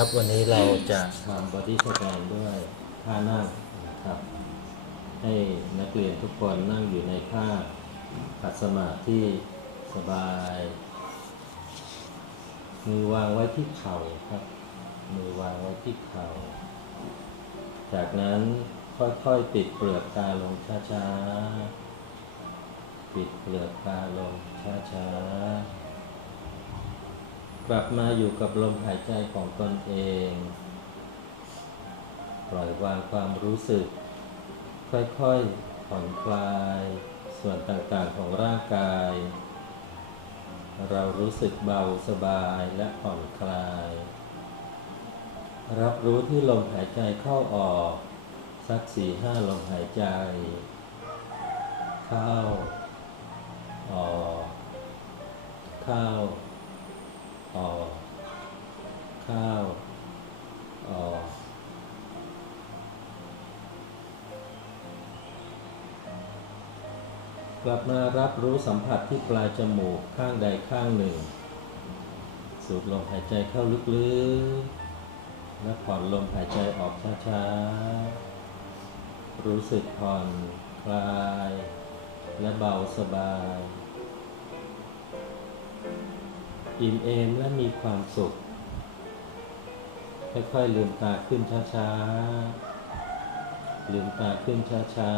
ครับวันนี้เราจะทำบอดี้สแกนด้วยท่านั่งนะครับ ให้นักเรียนทุกคนนั่งอยู่ในท่าขัดสมาธิที่สบาย มือวางไว้ที่เข่าครับ มือวางไว้ที่เข่า จากนั้นค่อยๆปิดเปลือกตาลงช้าๆ ปิดเปลือกตาลงช้าๆ กลับมาอยู่กับลมหายใจของตนเอง ปล่อยวางความรู้สึก ค่อยๆผ่อนคลาย ส่วนต่างๆของร่างกาย เรารู้สึกเบาสบายและผ่อนคลาย รับรู้ที่ลมหายใจเข้าออก สักสี่ห้าลมหายใจ เข้า ออก เข้า ข้าวออกกลับมารับรู้สัมผัสที่ปลายจมูกข้างใดข้างหนึ่ง สูดลมหายใจเข้าลึกๆ และผ่อนลมหายใจออกช้าๆ รู้สึกผ่อนคลาย และเบาสบาย อิ่มเอมและมีความสุข ค่อยๆลืมตาขึ้นช้าๆ ลืมตาขึ้นช้า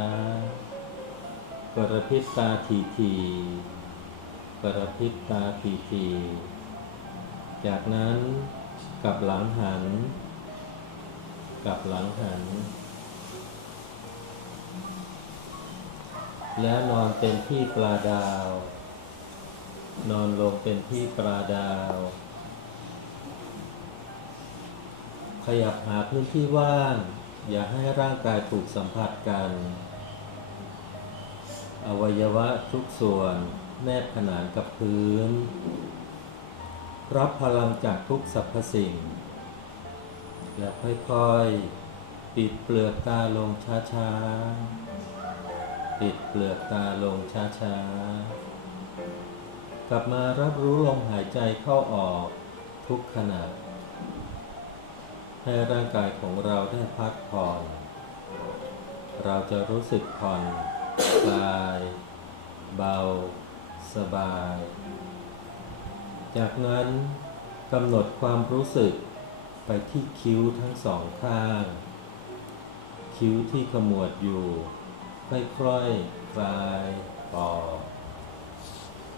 ๆกระพริบตาทีทีๆกระพริบตาทีทีๆจากนั้นกลับหลังหัน กลับหลังหัน แล้วนอนเป็นที่ปลาดาว นอนลงเป็นที่ปลาดาว ขยับหาพื้นที่ว่าง อย่าให้ร่างกายถูกสัมผัสกัน อวัยวะทุกส่วนแนบขนานกับพื้น รับพลังจากทุกสรรพสิ่ง แล้วค่อยๆ ปิดเปลือกตาลงช้าๆ ปิดเปลือกตาลงช้าๆ กลับมารับรู้ลมหายใจเข้าออกทุกขณะ ให้ร่างกายของเราได้พักผ่อน เราจะรู้สึกผ่อนคลาย เบา สบาย จากนั้นกำหนดความรู้สึกไปที่คิ้วทั้งสองข้าง คิ้วที่ขมวดอยู่ ค่อยๆคลายออก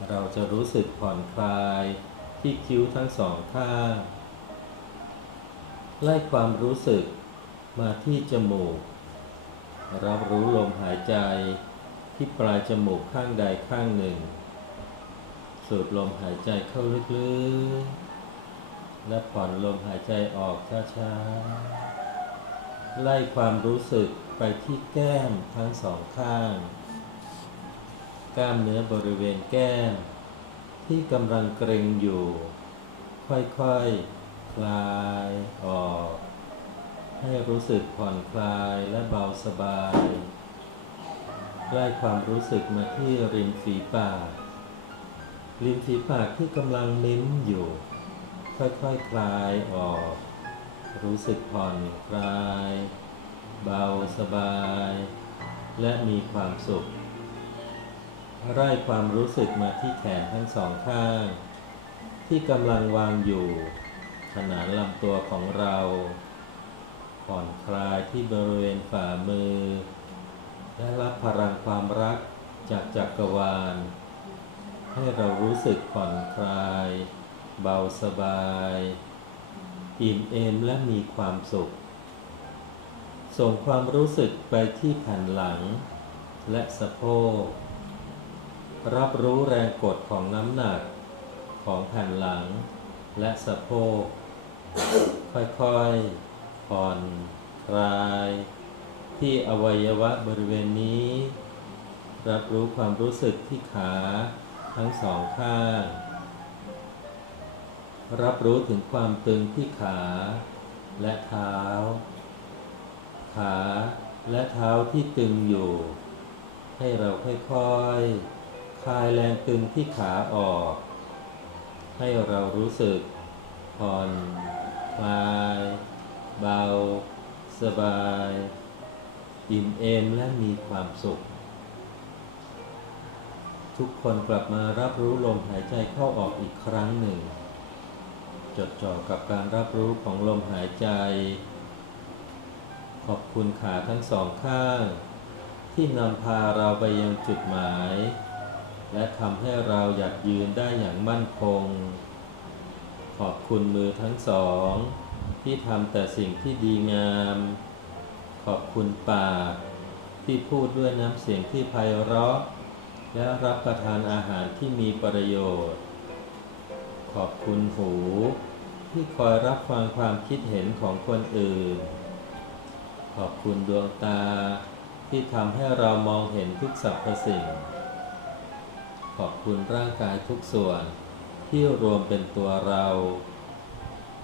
เราจะรู้สึกผ่อนคลายที่คิ้วทั้งสองข้าง ไล่ความรู้สึกมาที่จมูก รับรู้ลมหายใจที่ปลายจมูกข้างใดข้างหนึ่ง สูดลมหายใจเข้าลึกๆ และผ่อนลมหายใจออกช้าๆ ไล่ความรู้สึกไปที่แก้มทั้งสองข้าง กล้ามเนื้อบริเวณแก้ม ที่กำลังเกร็งอยู่ ค่อยๆ คลายออก ให้รู้สึกผ่อนคลายและเบาสบายไล่ความรู้สึกมาที่ริมฝีปากริมฝีปากที่กำลังเม้มอยู่ ค่อยๆคคลายออก รู้สึกผ่อนคลาย เบาสบาย และมีความสุขไล่ความรู้สึกมาที่แขนทั้งสองข้าง ที่กำลังวางอยู่ ขนานลำตัวของเรา ผ่อนคลายที่บริเวณฝ่ามือ และรับพลังความรักจากจักรวาล ให้เรารู้สึกผ่อนคลาย เบาสบาย อิ่มเอมและมีความสุข ส่งความรู้สึกไปที่แผ่นหลัง และสะโพกรับรู้แรงกดของน้ำหนักของแผ่นหลังและสะโพก ค่อยๆ ผ่อนคลาย ที่อวัยวะบริเวณนี้ รับรู้ความรู้สึกที่ขาทั้งสองข้าง รับรู้ถึงความตึงที่ขาและเท้า ขาและเท้าที่ตึงอยู่ ให้เราค่อยๆ คลายแรงตึงที่ขาออก ให้เรารู้สึกผ่อน คคลาย เบา สบาย อิ่มเอมและมีความสุข ทุกคนกลับมารับรู้ลมหายใจเข้าออกอีกครั้งหนึ่ง จดจ่อกับการรับรู้ของลมหายใจ ขอบคุณขาทั้งสองข้าง ที่นำพาเราไปยังจุดหมาย และทำให้เราอยากยืนได้อย่างมั่นคง ขอบคุณมือทั้งสอง ที่ทำแต่สิ่งที่ดีงาม ขอบคุณปากที่พูดด้วยน้ำเสียงที่ไพเราะ และรับประทานอาหารที่มีประโยชน์ ขอบคุณหู ที่คอยรับฟังความคิดเห็นของคนอื่น ขอบคุณดวงตาที่ทำให้เรามองเห็นทุกสรรพสิ่ง ขอบคุณร่างกายทุกส่วน ที่รวมเป็นตัวเรา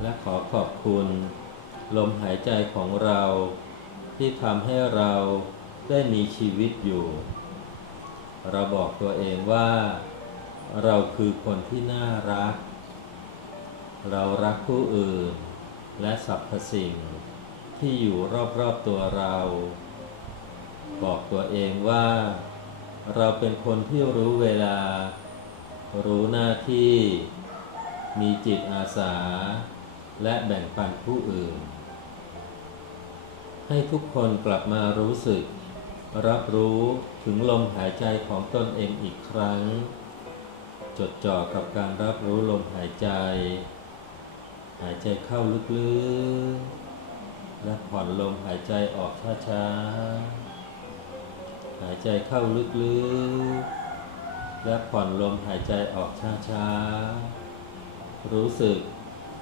และขอขอบคุณ ลมหายใจของเรา ที่ทำให้เราได้มีชีวิตอยู่ เราบอกตัวเองว่า เราคือคนที่น่ารัก เรารักผู้อื่น และสรรพสิ่งที่อยู่รอบๆตัวเรา บอกตัวเองว่า เราเป็นคนที่รู้เวลา รู้หน้าที่ มีจิตอาสา และแบ่งปันผู้อื่น ให้ทุกคนกลับมารู้สึก รับรู้ถึงลมหายใจของตนเองอีกครั้ง จดจ่อกับการรับรู้ลมหายใจ หายใจเข้าลึกๆ และผ่อนลมหายใจออกช้าๆ หายใจเข้าลึกๆ และผ่อนลมหายใจออกช้าๆ รู้สึก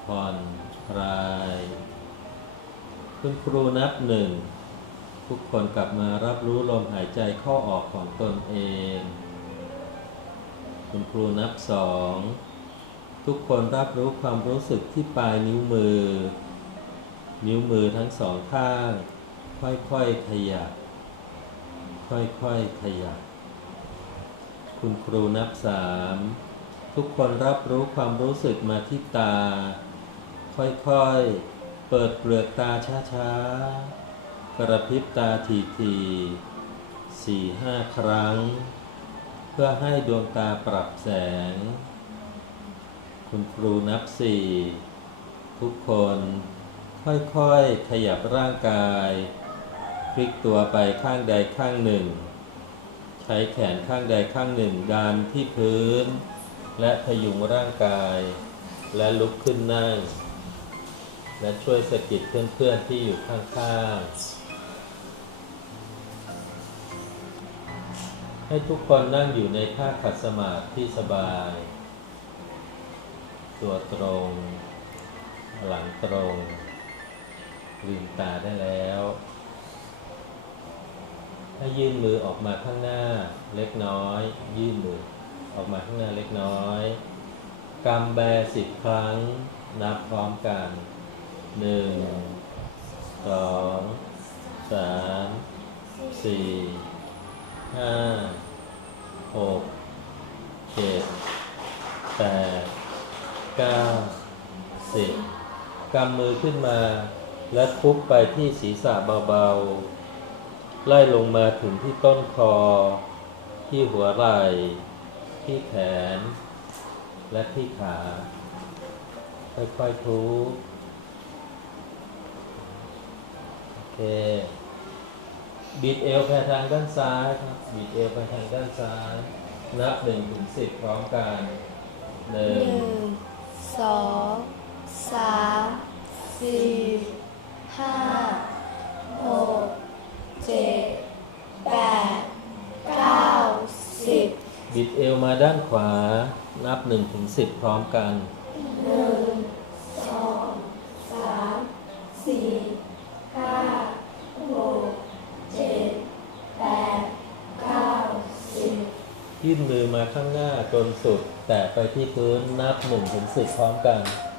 ผ่อนคลาย คุณครูนับหนึ่ง ทุกคนกลับมารับรู้ลมหายใจเข้าออกของตนเอง คุณครูนับสอง ทุกคนรับรู้ความรู้สึกที่ปลายนิ้วมือ นิ้วมือทั้งสองข้าง ค่อยๆขยับ ค่อยๆขยับ คุณครูนับสามทุกคนรับรู้ความรู้สึกมาที่ตา ค่อยๆ เปิดเปลือกตาช้าๆ กระพริบตาทีๆสี่ห้าครั้ง เพื่อให้ดวงตาปรับแสง คุณครูนับสี่ทุกคนค่อยๆ ขยับร่างกาย พลิกตัวไปข้างใดข้างหนึ่ง ใช้แขนข้างใดข้างหนึ่งดันที่พื้น และพยุงร่างกาย และลุกขึ้นนั่ง และช่วยสะกิดเพื่อนๆที่อยู่ข้างๆ ให้ทุกคนนั่งอยู่ในท่าขัดสมาธิที่สบาย ตัวตรง หลังตรงลืมตาได้แล้ว ถ้ายื่นมือออกมาข้างหน้าเล็กน้อย ยื่นมือออกมาข้างหน้าเล็กน้อยกำแบสิบครั้ง นับพร้อมกันหนึ่งสองสามสี่ห้าหกเจ็ดแปดเก้าสิบกำมือขึ้นมา และทุบไปที่ศีรษะเบาๆ ไล่ลงมาถึงที่ต้นคอ ที่หัวไหล่ ที่แขน และที่ขา ค่อยๆทุบโอเค บิดเอวไปทางด้านซ้ายครับ บิดเอวไปทางด้านซ้าย นับหนึ่งถึงสิบพร้อมกันหนึ่หงนึ่งสองสามสี่ห้าหก เจ็ดแปดเก้าสิบบิดเอวมาด้านขวา นับหนึ่งถึงสิบพร้อมกันหนึ่งสองสามสี่ห้าหกเจ็ดแปดเก้าสิบยื่นมือมาข้างหน้าจนสุด แตะไปที่พื้นนับหนึ่งถึงสิบพร้อมกันหนึ่